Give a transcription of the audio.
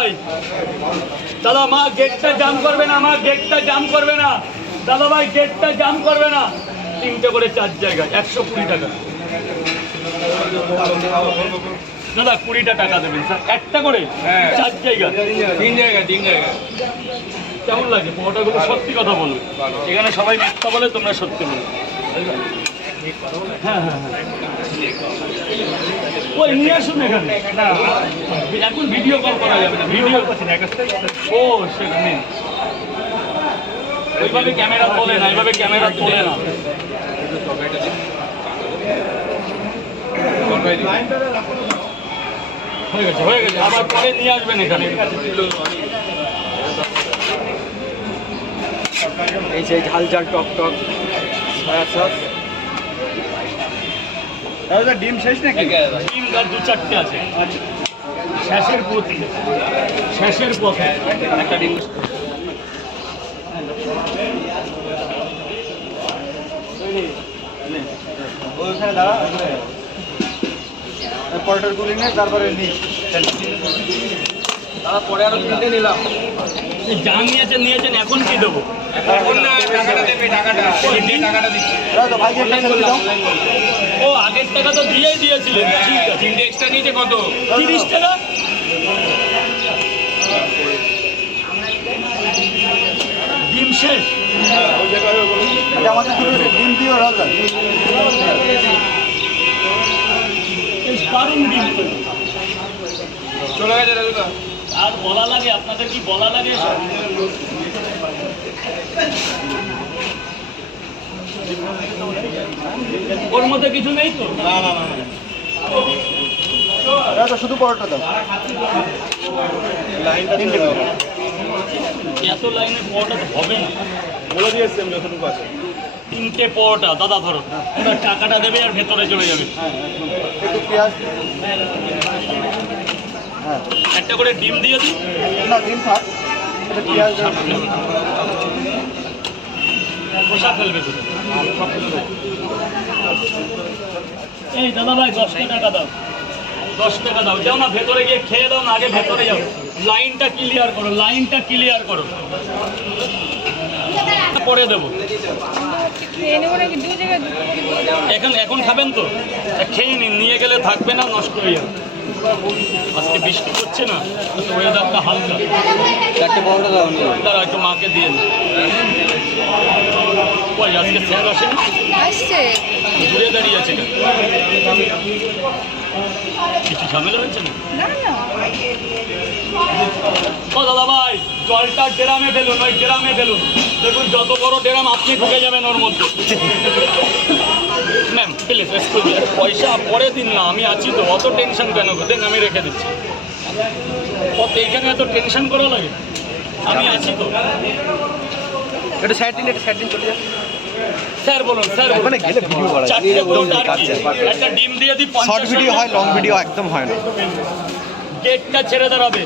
ভাই দাদা মা গেটটা জাম করবে না মা গেটটা জাম করবে না। দাদা ভাই গেটটা জাম করবে না। তিনটে করে চার জায়গায় একশো কুড়ি টাকা। দাদা কুড়িটা টাকা দেবেন স্যার একটা করে? হ্যাঁ। চার জায়গা তিন জায়গা তিন জায়গা কেমন লাগে? পরোটাগুলো সত্যি কথা বলবে এখানে সবাই মিথ্যা বলে তোমরা সত্যি বলো। হ্যাঁ হ্যাঁ হ্যাঁ। ওই নিয়ে আসুন এখানে। এখন ভিডিও কল করা যাবে না ভিডিও ও সেখানে। ওইভাবে ক্যামেরা তোলে না এইভাবে ক্যামেরা তোলে না। হয়ে গেছে হয়ে গেছে আবার পরে নিয়ে আসবেন এখানে। এই সেই ঝাল ঝাল টক টক সয়া সস। ডিম শেষ নাকি? তিন দু চারটে আছে। শেষের পথে শেষের পথে। একটা ডিম ওইখানে দাঁড়া পরোটার গুলি নে তারপরে নি। দাদা পরে আরও তিনটে নিলাম। এই যা নিয়েছেন নিয়েছেন এখন কি দেবো? এখন না টাকাটা দেবে টাকাটা। টাকাটা দিচ্ছি। ও আগের টাকা তো দিয়েই দিয়েছিলেন। ঠিক নিয়েছে কত? তিরিশ টাকা? ডিম শেষ? আমাদের ডিম দিও রাজা দারুণ ডিম চলে গেছে আর বলা লাগে আপনাদের কি বলা লাগে ওর মধ্যে কিছু নেই তো? দাদা শুধু পরোটা দাও। তিনটে এত লাইনে পরোটা তো হবে না। বলে দিয়েছি আমি যতটুকু আছে। তিনটে পরোটা দাদা ধরো। টাকাটা দেবে আর ভেতরে চলে যাবে। একটু পেঁয়াজ। হ্যাঁ। একটা করে ডিম দিয়ে দিই। না ডিম থাক। এটা পেঁয়াজ পোশাক ফেলবে। তো। এই দাদা ভাই দশটা টাকা দাও। দশ টাকা দাও। যাও না ভেতরে গিয়ে খেয়ে দাও না আগে ভেতরে যাও। লাইনটা ক্লিয়ার করো লাইনটা ক্লিয়ার করো। পরে দেবো। এখন এখন খাবেন তো? খেয়ে নিন নিয়ে গেলে থাকবে না নষ্ট হয়ে যাবে। আজকে বৃষ্টি হচ্ছে না ওয়েদারটা হালকা। চারটে পরোটা দাও নিয়ে একটু মাকে দিয়ে দিন। আজকে স্যার আসেন? আসছে। ঘুরে দাঁড়িয়ে আছে? কিছু ঝামেলা হচ্ছে না ও দাদা ভাই জলটা ড্রামে ফেলুন ওই ড্রামে ফেলুন। দেখুন যত বড় ড্রাম আপনি ঢুকে যাবেন ওর মধ্যে। ম্যাম প্লিজ এক্সকিউজ পয়সা পরে দিন না আমি আছি তো অত টেনশন কেন? দেন আমি রেখে দিচ্ছি। কত এইখানে এত টেনশন করা লাগে? আমি আছি তো। এটা সাইড দিন এটা সাইড দিন চলে যাবে স্যার বলুন স্যার ওখানে গেলে ভিডিও করা যায়। চারটে দুটো আর কি? একটা ডিম দিয়ে দিই শর্ট ভিডিও হয় লং ভিডিও একদম হয় না। গেটটা ছেড়ে দাঁড়াবে।